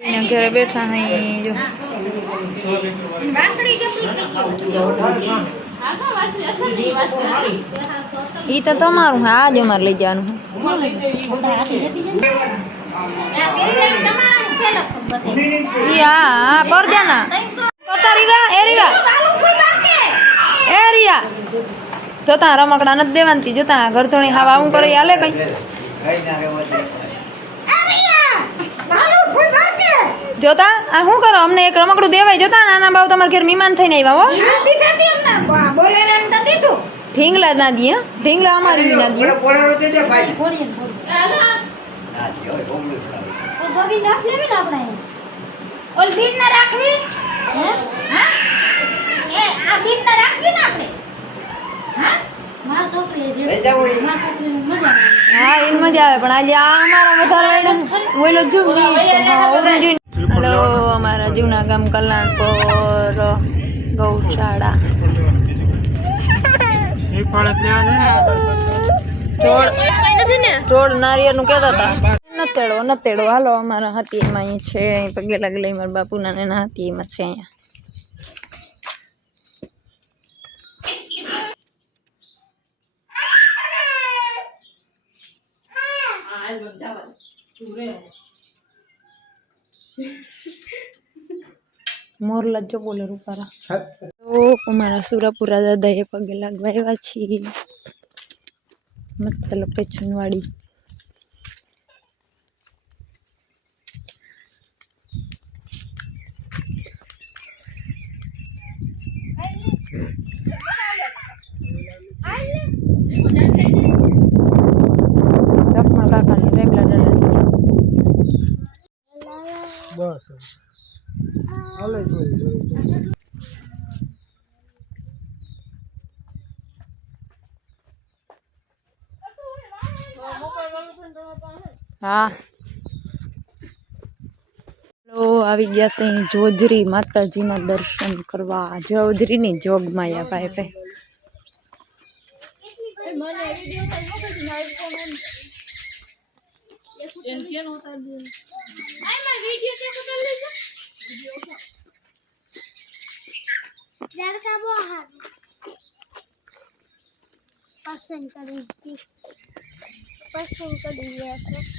ઘરે બેઠા અહીં જો. ઈ તો તમારું હા, આજે અમારે લઈ જવાનું ઈ હા પરજાના. એ રિયા જોતા રમકડા નથી દેવાનતી જોતા ઘરધણી હાવ આવું કરે, હાલે કઈ જોતા? આ શું કરો? અમને એક રમકડું દેવાય. જોતા? નાના બાવ તમારા ઘેર મહેમાન થઈને આવ્યા હો. ઢીંગલા ના દીએ હં? ઢીંગલા અમારી ના દીએ હા? એ મજા આવે. પણ આજે આ અમારા વધારે ઓલો જો જૂના ગામ કલ્યાણપુર ગૌશાળા. ચોળ ચોળ નારિયેળનું કહેતા હતા. નતેડો નતેડો. હાલો અમારા હાથીમાં અહીં છે. અહીં પગે લાગી મારા બાપુના ને એના હાથીમાં છે અહીંયા. મોરલા જો બોલે રૂપારા તો અમારા સુરાપુરા દાદા એ પગે લાગવા આવ્યા છીએ. મસ્ત લોકેશન વાળી લક્ષ્મણ કાકાની રેગલા દાદાની હા. હલો આવી ગયા છે અહીં જોજરી માતાજીના દર્શન કરવા. જોજરીની જોગમાયા ભાઈ ભાઈ. પસંદ કરી હતી પસંદ કરી ગયા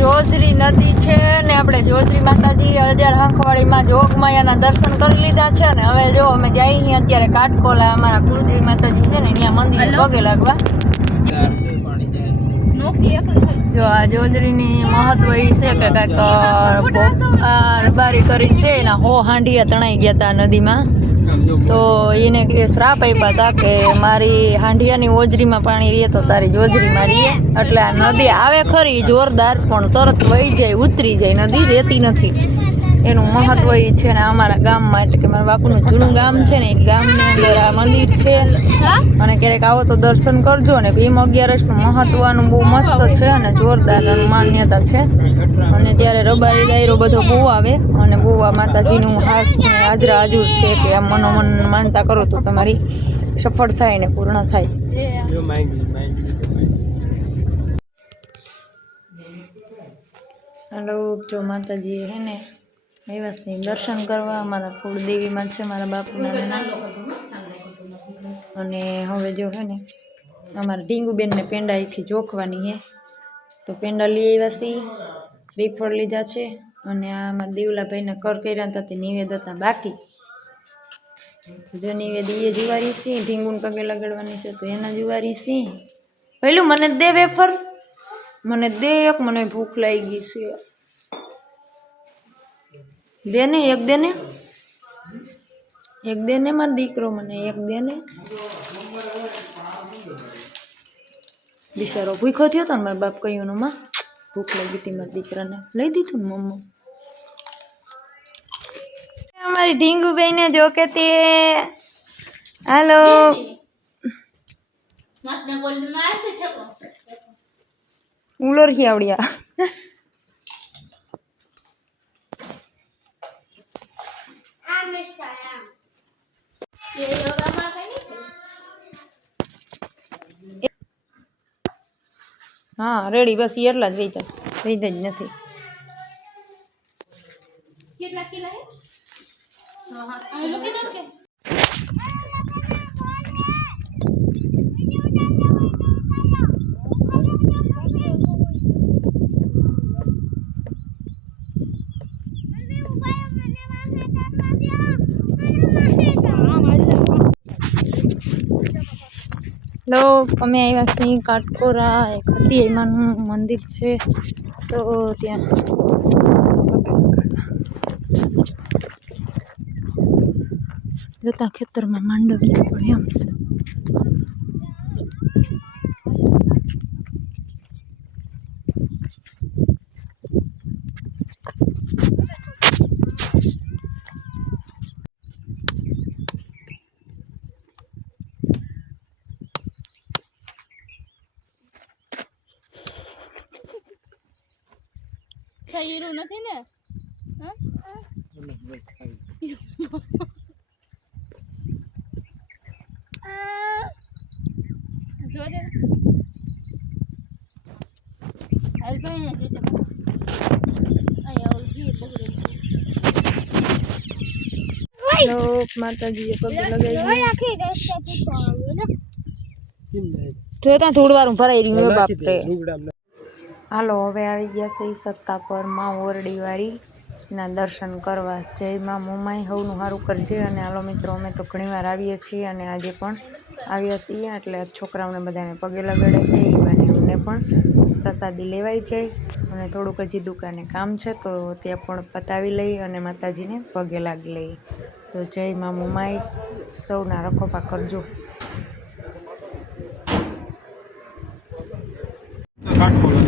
જોજરી નદી છે ને આપણે જોજરી માતાજી હજાર હંખવાડીમાં જોગમાયાના દર્શન કરી લીધા છે ને હવે જો અમે જઈ અહીં અત્યારે કાટકોલા અમારા કુળદેવી માતાજી છે ને ત્યાં મંદિર પગે લાગવા. જો આ જોજરીની મહત્વ એ છે કે કાંઈક રબારી કરી છે એના હો હાંડિયા તણાઈ ગયા હતા નદીમાં. તો એને શ્રાપ આપ્યા હતા કે મારી હાંડિયાની ઓજરીમાં પાણી રહે તો તારી જોજરીમાં રહીએ એટલે આ નદી આવે ખરી જોરદાર પણ તરત વહી જાય ઉતરી જાય. નદી રહેતી નથી. એનું મહત્વ એ છે ને અમારા ગામમાં, એટલે કે મારા બાપુનું જૂનું ગામ છે ને એ ગામની અંદર આ મંદિર છે. અને ક્યારેક આવો તો દર્શન કરજો ને, ભીમ અગિયારસનું મહત્વનું બહુ મસ્ત છે અને જોરદાર માન્યતા છે. અને ત્યારે રબારી ડાયરો બધો બહુ આવે, અને બહુ આ માતાજીનું હાસ ને હાજરા હાજુર છે કે આમ મનોમન માનતા કરો તો તમારી સફળ થાય ને પૂર્ણ થાય. હેલો, જો માતાજી હે ને આવ્યા છે દર્શન કરવા મારા કુળદેવીમાં છે મારા બાપુના અને હવે જો હે ને અમારા ઢીંગુબેનને પેંડા અહીંથી જોખવાની હે. તો પેંડા લઈ આવ્યા છીએ શ્રીફળ લીધા છે અને આ અમારા દેવલાભાઈને કર કર્યા હતા તે નિવેદ હતા બાકી. જો નિવેદ એ જુવારી સિંહ ઢીંગુન પગે લગાડવાની છે તો એના જુવારી સિંહ પેલું મને દે વેફર મને દે એક મને ભૂખ લાગી ગઈ છે. દે ને એક દે ને એક દે ને મારો દીકરો મને એક દે ને બિચારો ભૂખો થયો હતો ને મારા બાપ કહ્યું માં. ભૂખ લાગી હતી મારા દીકરાને. લઈ દીધું ને અમારી અમારી ઢીંગુભાઈને જો કે તે હાલો. ઉલોરખી આવડ્યા. હા રેડી બસ એટલા જ વૈતા. વૈતા જ નથી. લો, અમે આવ્યા છીએ કાટકોરા, એક હતી એમાંનું મંદિર છે. તો ત્યાં જતા ખેતરમાં માંડવી પણ એમ છે. થયેલું નથી ને? જો દે. હાલ ભાઈ અહીંયા જજે પગે લગાવી રસ્તે જો ત્યાં થોડું ભરાઈ રહ્યું બાપ રે હાલો, હવે આવી ગયા છે સત્તા પરમાં ઓરડીવાળીના દર્શન કરવા. જય માં મોમાઈ, હવનું સારું કરજે. અને હાલો મિત્રો, અમે તો ઘણીવાર આવીએ છીએ અને આજે પણ આવ્યા છીએ, એટલે છોકરાઓને બધાને પગે લગાડે છે બાને અમને પણ પ્રસાદી લેવાઈ જાય અને થોડુંક હજી દુકાને કામ છે, તો ત્યાં પણ પતાવી લઈ અને માતાજીને પગે લાગી લઈએ તો જય માં મોમાઈ, સૌના રખોપા કરજો. કાટખોલા